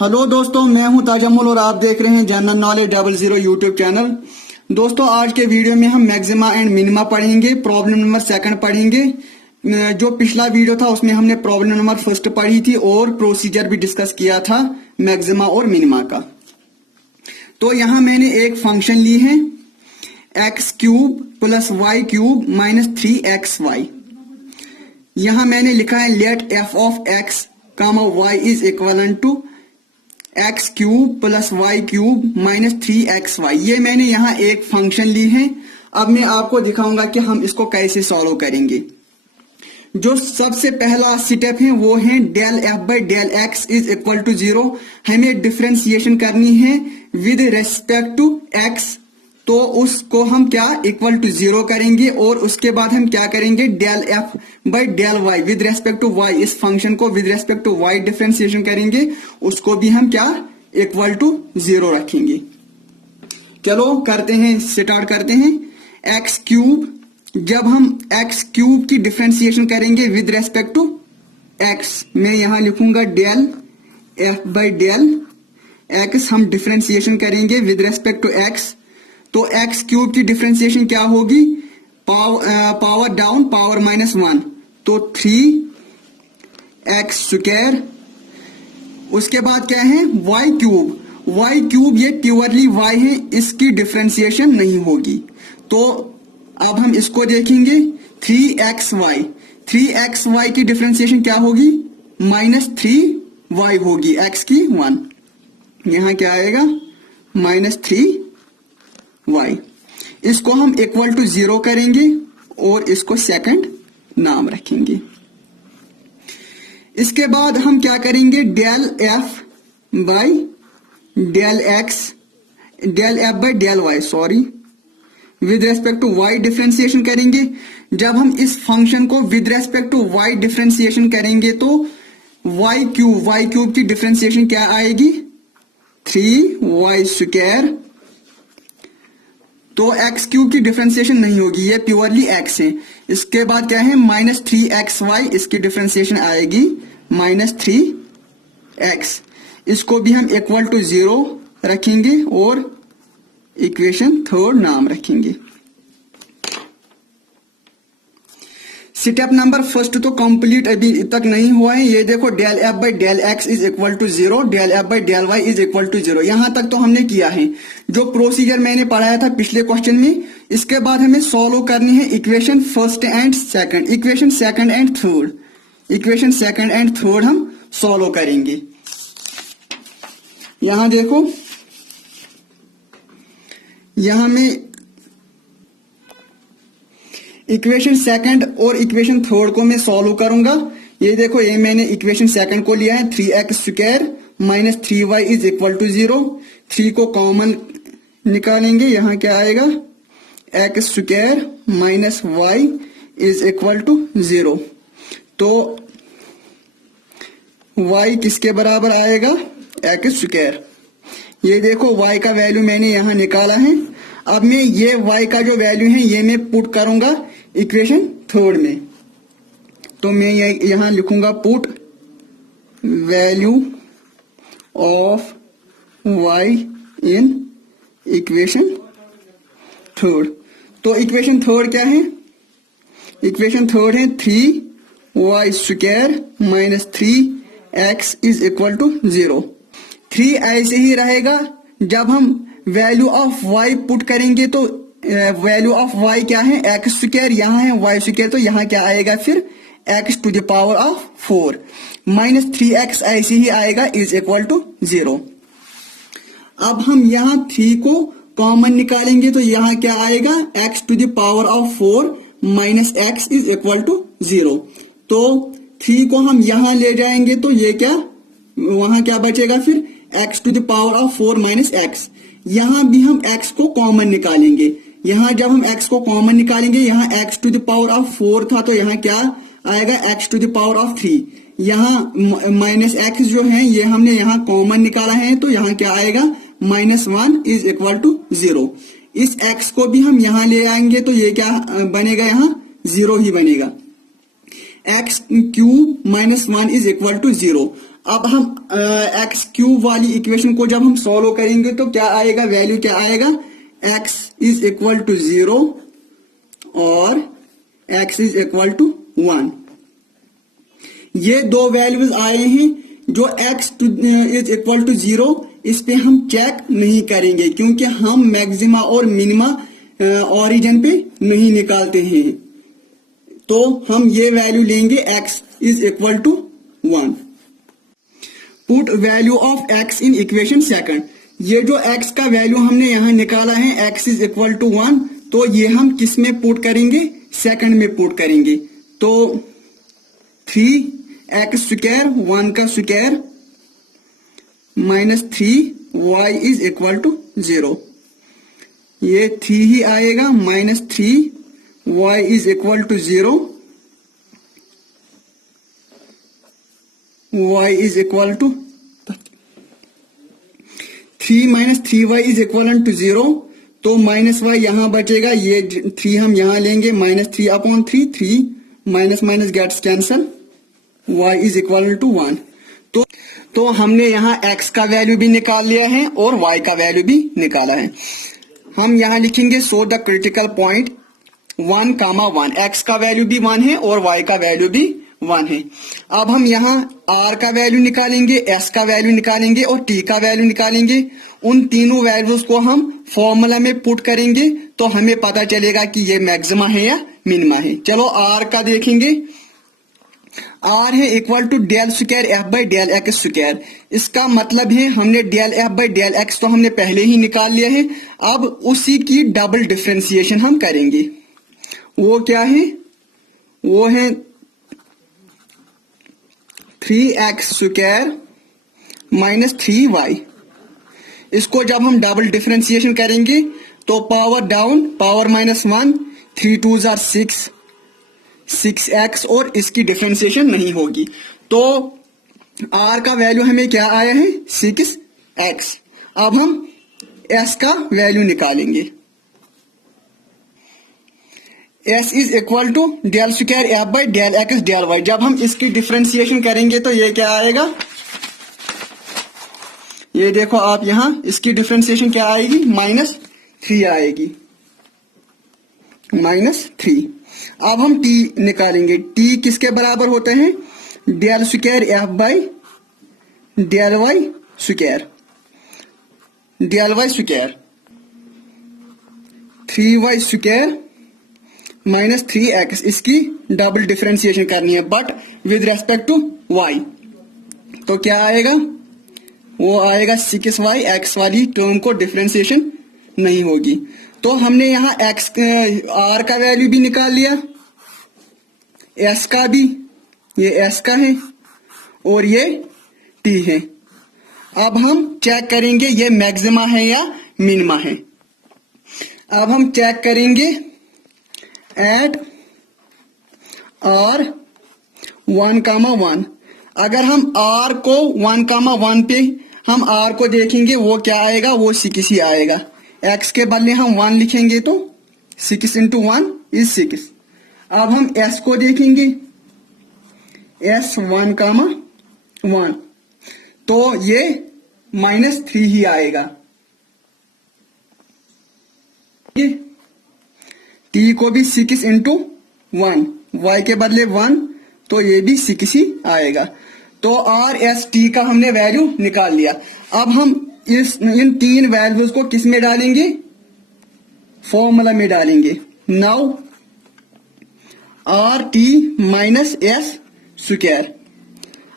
Hello दोस्तों, मैं हूं ताजमुल और आप देख रहे हैं जनरल नॉलेज 00 यूट्यूब चैनल। दोस्तों, आज के वीडियो में हम मैक्सिमा एंड मिनिमा पढ़ेंगे। प्रॉब्लम नंबर 2 पढ़ेंगे। जो पिछला वीडियो था उसमें हमने प्रॉब्लम नंबर 1 पढ़ी थी और प्रोसीजर भी डिस्कस किया था मैक्सिमा और मिनिमा का। तो यहाँ मैंने एक फंक्शन ली है x cube plus y cube minus 3xy। यहाँ मैंने लिखा है let f of x comma y is equal to x cube plus y cube minus 3xy। ये मैंने यहाँ एक फंक्शन ली है। अब मैं आपको दिखाऊंगा कि हम इसको कैसे सॉल्व करेंगे। जो सबसे पहला स्टेप है वो है del f by del x is equal to 0। हमें डिफरेंशिएशन करनी है विद रेस्पेक्ट टू एक्स, तो उसको हम क्या इक्वल टू 0 करेंगे और उसके बाद हम क्या करेंगे del f by del y with respect to y. इस फंक्शन को with respect to y differentiation करेंगे, उसको भी हम क्या इक्वल टू 0 रखेंगे। चलो करते हैं, स्टार्ट करते हैं। एक्स क्यूब, जब हम एक्स क्यूब की डिफरेंशिएशन करेंगे विद रेस्पेक्ट टू एक्स, मैं यहां लिखूंगा del f by del x. हम डिफरेंशिएशन करेंगे विद रेस्पेक्ट टू एक्स, तो एक्स क्यूब की डिफरेंशिएशन क्या होगी, पावर डाउन पावर -1, तो 3x स्क्वायर। उसके बाद क्या है वाई क्यूब। वाई क्यूब ये प्योरली वाई है, इसकी डिफरेंशिएशन नहीं होगी। तो अब हम इसको देखेंगे 3xy। 3xy की डिफरेंशिएशन क्या होगी, -3y होगी, x की 1। यहां क्या आएगा -3y। इसको हम इक्वल टू 0 करेंगे और इसको सेकंड नाम रखेंगे। इसके बाद हम क्या करेंगे del f by del x, del f by del y sorry, with respect to y differentiation करेंगे। जब हम इस फंक्शन को with respect to y differentiation करेंगे तो वाई क्यूब की डिफरेंशिएशन क्या आएगी 3y स्क्वायर। तो एक्स क्यूब की डिफरेंशिएशन नहीं होगी, ये प्योरली एक्स है। इसके बाद क्या है -3xy, इसकी डिफरेंशिएशन आएगी -3x। इसको भी हम इक्वल टू 0 रखेंगे और इक्वेशन 3 नाम रखेंगे। स्टेप नंबर 1 तो कंप्लीट अभी तक नहीं हुआ है। ये देखो del f by del x is equal to 0, del f by del y is equal to 0। यहां तक तो हमने किया है जो प्रोसीजर मैंने पढ़ाया था पिछले क्वेश्चन में। इसके बाद हमें सॉल्व करनी है equation first and second, equation second and third. Equation second and third हम सॉल्व करेंगे। यहां देखो, यहां में इक्वेशन सेकंड और इक्वेशन थर्ड को मैं सॉल्व करूंगा। ये देखो, ये मैंने इक्वेशन सेकंड को लिया है 3x square minus 3y is equal to 0। 3 को कॉमन निकालेंगे, यहां क्या आएगा x square minus y is equal to 0। तो y किसके बराबर आएगा x स्क्वायर। ये देखो y का वैल्यू मैंने यहां निकाला है। अब मैं ये y का जो वैल्यू है ये मैं पुट करूंगा इक्वेशन थर्ड में। तो मैं यहां लिखूंगा put value of y in equation third. तो इक्वेशन थर्ड क्या है, इक्वेशन थर्ड है 3y square minus 3x is equal to 0। 3 ऐसे ही रहेगा। जब हम वैल्यू ऑफ y पुट करेंगे तो वैल्यू ऑफ y क्या है एक्स स्क्वायर, यहाँ है y स्क्वायर, तो यहाँ क्या आएगा फिर x to the power of 4 minus 3x ऐसे ही आएगा इज इक्वल टू 0। अब हम यहाँ 3 को कॉमन निकालेंगे तो यहाँ क्या आएगा x to the power of 4 minus x is equal to 0। तो 3 को हम यहाँ ले जाएंगे तो ये क्या, वहां क्या बचेगा फिर x to the power of 4 minus x। यहां भी हम x को कॉमन निकालेंगे। यहां जब हम x को कॉमन निकालेंगे, यहां x to the power of 4 था तो यहाँ क्या आएगा x to the power of 3। यहाँ माइनस x जो है ये हमने यहाँ कॉमन निकाला है, तो यहाँ क्या आएगा -1 इज इक्वल टू 0। इस x को भी हम यहाँ ले आएंगे तो ये क्या बनेगा, यहाँ 0 ही बनेगा। x cube -1 is equal to 0। अब हम एक्स क्यूब वाली इक्वेशन को जब हम सॉल्व करेंगे तो क्या आएगा, वैल्यू क्या आएगा, एक्स इज इक्वल टू 0 और एक्स इज इक्वल टू 1। ये दो वैल्यूज आए हैं। जो x इज इक्वल टू 0 इस पे हम चेक नहीं करेंगे क्योंकि हम मैक्सिमा और मिनिमा ओरिजिन पे नहीं निकालते हैं। तो हम ये वैल्यू लेंगे x is equal to 1। Put value of x in equation second. ये जो x का वैल्यू हमने यहां निकाला है x इज इक्वल टू 1, तो ये हम किस में पुट करेंगे, सेकंड में पुट करेंगे। तो 3x स्क्वायर 1 का square minus 3y is equal to 0। ये 3 ही आएगा, minus 3y is equal to 0, y is equal to 3 minus 3y is equal to 0। तो माइनस y यहां बचेगा, ये 3 हम यहां लेंगे, minus 3 upon 3 minus minus gets cancel, y is equal to 1। तो हमने यहाँ x का वैल्यू भी निकाल लिया है और y का वैल्यू भी निकाला है। हम यहाँ लिखेंगे so the critical point 1, x का वैल्यू भी 1 है और y का वैल्यू भी 1 है। अब हम यहाँ r का वैल्यू निकालेंगे, s का वैल्यू निकालेंगे और t का वैल्यू निकालेंगे। उन तीनों वैल्यूज को हम फॉर्मूला में पुट करेंगे तो हमें पता चलेगा कि ये मैक्सिमा है या मिनिमा है। चलो r का देखेंगे। r है equal to del square f by del x square. इसका मतलब है हमने del f by del x तो हमने पहले ही निकाल लिया है, अब उसी की डबल डिफरेंशिएशन हम करेंगे। वो क्या है, वो है 3x स्क्वायर माइनस 3y। इसको जब हम डबल डिफरेंशिएशन करेंगे तो power down, power minus 1, 3 2 are 6x और इसकी डिफरेंशिएशन नहीं होगी। तो r का वैल्यू हमें क्या आया है, 6x। अब हम s का वैल्यू निकालेंगे। s is equal to del square f by del x del y. जब हम इसकी डिफरेंशिएशन करेंगे तो ये क्या आएगा, ये देखो आप यहां इसकी डिफरेंशिएशन क्या आएगी, -3 आएगी, -3। अब हम t निकालेंगे। t किसके बराबर होता है, del square f by del y square, del y square 3y square minus 3x। इसकी डबल डिफरेंशिएशन करनी है but with respect to y। तो क्या आएगा, वो आएगा 6y। x वाली टर्म को डिफरेंशिएशन नहीं होगी। तो हमने यहाँ r का वैल्यू भी निकाल लिया, s का भी, ये s का है और ये t है। अब हम चेक करेंगे ये मैक्सिमा है या मिनिमा है। अब हम चेक करेंगे एट r 1, अगर हम r को 1, पे हम r को देखेंगे वो क्या आएगा, वो 6 ही आएगा। x के बदले हम 1 लिखेंगे तो 6 इंटू 1 इज 6। अब हम s को देखेंगे, s 1, तो ये -3 ही आएगा। t को भी 6 इंटू 1, y के बदले 1, तो ये भी 6 ही आएगा। तो r s t का हमने वैल्यू निकाल लिया। अब हम इन तीन वैल्यूज को किस में डालेंगे, फॉर्मूला में डालेंगे। Now r t minus s square.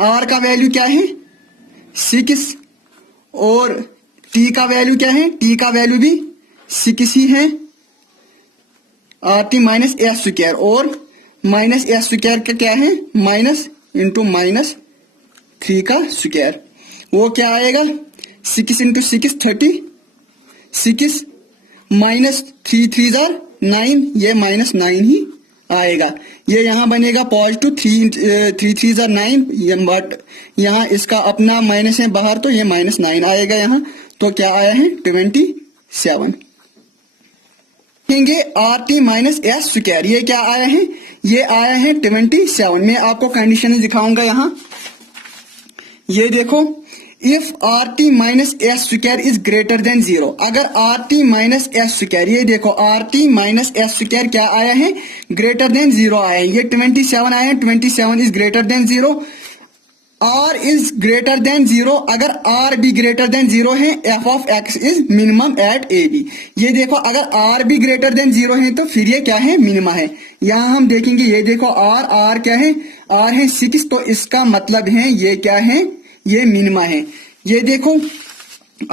R का वैल्यू क्या है, 6 और टी का वैल्यू क्या है, टी का वैल्यू भी 6 ही है। Are t minus s square और माइनस एस स्क्वायर का क्या है, माइनस इंटू -3 का स्क्वायर। वो क्या आएगा, 6 इंटू 6 36 माइनस 3 3 9, ये -9 ही आएगा। ये यहाँ बनेगा पॉजिटिव 3 3 9, बट यहाँ इसका अपना माइनस है बाहर तो ये -9 आएगा यहाँ। तो क्या आया है 27। देखेंगे are t minus s square, ये क्या आया है, ये आया है 27। मैं आपको कंडीशन दिखाऊंगा यहाँ। ये देखो, if are t minus s square is greater than 0, अगर are t minus s square, ये देखो are t minus s square क्या आया है, ग्रेटर देन 0 आया है। ये 27 आया है, 27 is greater than 0, r is greater than 0, अगर आर भी ग्रेटर देन 0 है, f of x is minimum at a b. ये देखो अगर आर भी ग्रेटर देन 0 है तो फिर ये क्या है, मिनिमा है। यहां हम देखेंगे, ये देखो आर क्या है, आर है 6, तो इसका मतलब है ये क्या है, ये मिनिमा है। ये देखो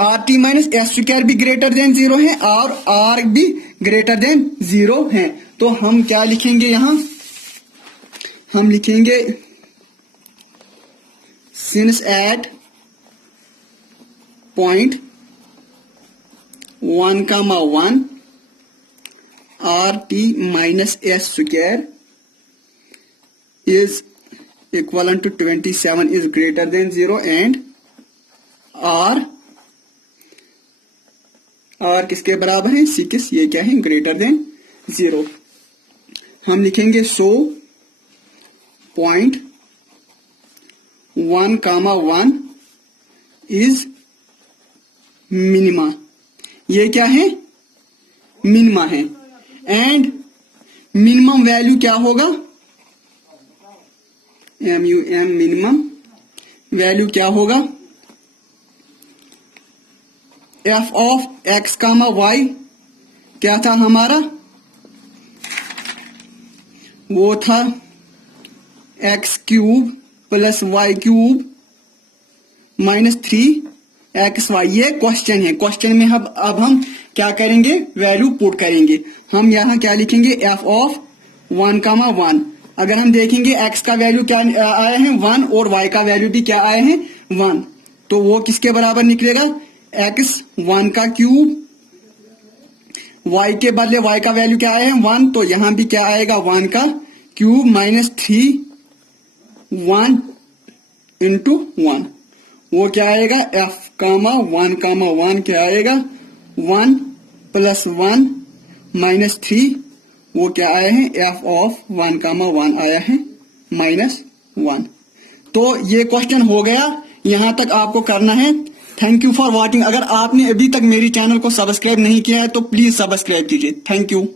are t minus s square भी ग्रेटर देन 0 है और आर भी ग्रेटर देन 0 है। तो हम क्या लिखेंगे यहां, हम लिखेंगे since at point 1,1 r t minus s square is equivalent to 27 is greater than 0 and r किसके बराबर है, 6, ये क्या है, ग्रेटर देन 0। हम लिखेंगे सो पॉइंट 1,1 इज मिनिमा, ये क्या है, मिनिमा है। एंड मिनिमम वैल्यू क्या होगा, MUM मिनिमम वैल्यू क्या होगा, f of x comma y क्या था हमारा, वो था x cube plus y cube minus 3xy। ये क्वेश्चन है, क्वेश्चन में अब हम क्या करेंगे, वैल्यू पुट करेंगे। हम यहाँ क्या लिखेंगे, f ऑफ 1,1। अगर हम देखेंगे x का वैल्यू क्या आया है 1 और y का वैल्यू भी क्या आया है 1, तो वो किसके बराबर निकलेगा, x 1 का क्यूब, y के बदले y का वैल्यू क्या आया है 1, तो यहां भी क्या आएगा 1 का क्यूब माइनस 3 1 इंटू 1, वो क्या आएगा f कामा 1,1 क्या आएगा 1 प्लस 1 माइनस 3, वो क्या आया है, f ऑफ 1,1 आया है -1। तो ये क्वेश्चन हो गया, यहां तक आपको करना है। Thank you for watching. अगर आपने अभी तक मेरी चैनल को सब्सक्राइब नहीं किया है तो प्लीज सब्सक्राइब कीजिए। Thank you.